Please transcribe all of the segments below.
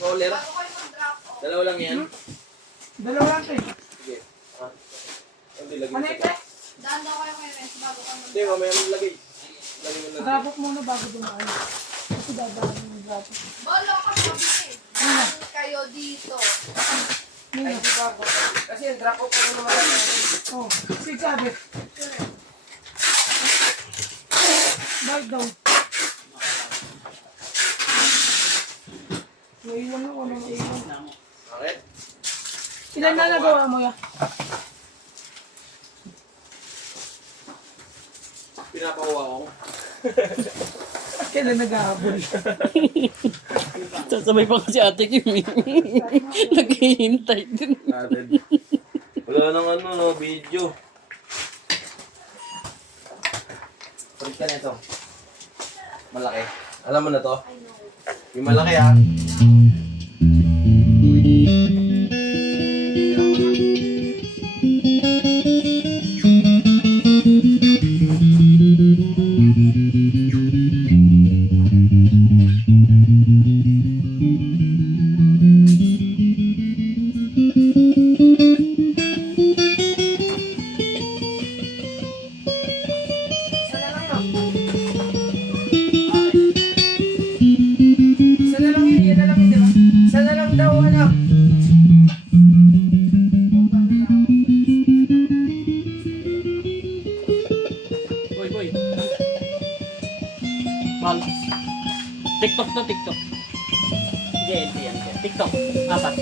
Roller. Bago kayo mag-drop off. Dalawa lang yan. Dalawa lang ito eh. Sige. Hindi, lagay Ano mo ito? sa... Daan daw kayo kayo Renz bago kayo Hindi, mag-drop. mamaya mo lagay. Lagay mo na. Drop off muna bago dumaan. Kasi dadaan yung drop off. Bolo ka sabi eh. Kayo dito. Nino. Kasi yung drop off ko naman lang. Oh, sige sabi. Bike daw. Naiwan ako na naiwan. Bakit? Ilan na nagawa mo ya? Pinapakuha ko. Kailan nag-ahabol? Sasabay pa kasi ate Kim eh. Naghihintay din. Atin. Wala nang ano, no, video. Palit ka na ito. Malaki. Alam mo na to? Yung malaki ah. Isa na lang yun, yan na lang yun, di ba? Isa na lang daw, ano? Boy, boy. Mal. TikTok to, TikTok. Hindi yan. TikTok. Apat.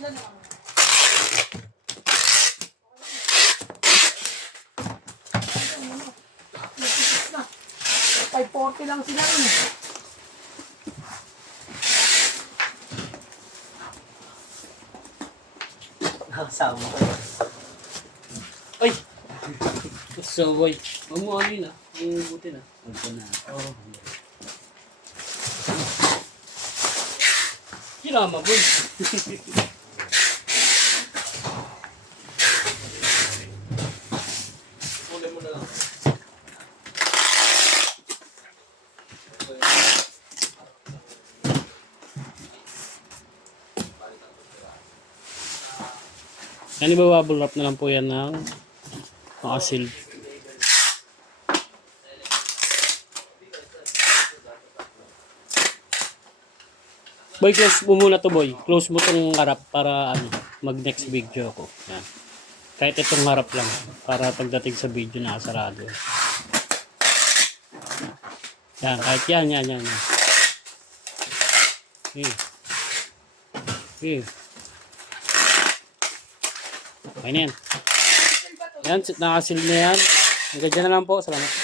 Ilan na lang? 540 lang sila yun eh. Nakasama ko. Ay! So, boy. Huwag mo ano yun ah. Ang buti na. Huwag ko na. Oh. Kirama, boy. Huli mo na lang. Yan, ibabubble wrap na lang po yan ng asil. Boy, close mo muna to boy. Close mo tong harap para ano, mag next video ko. Yan. Kahit itong harap lang para pagdating sa video na sarado. Yan, kahit yan. Okay na yan. Yan, nakasil na yan. Hanggang dyan na lang po. Salamat.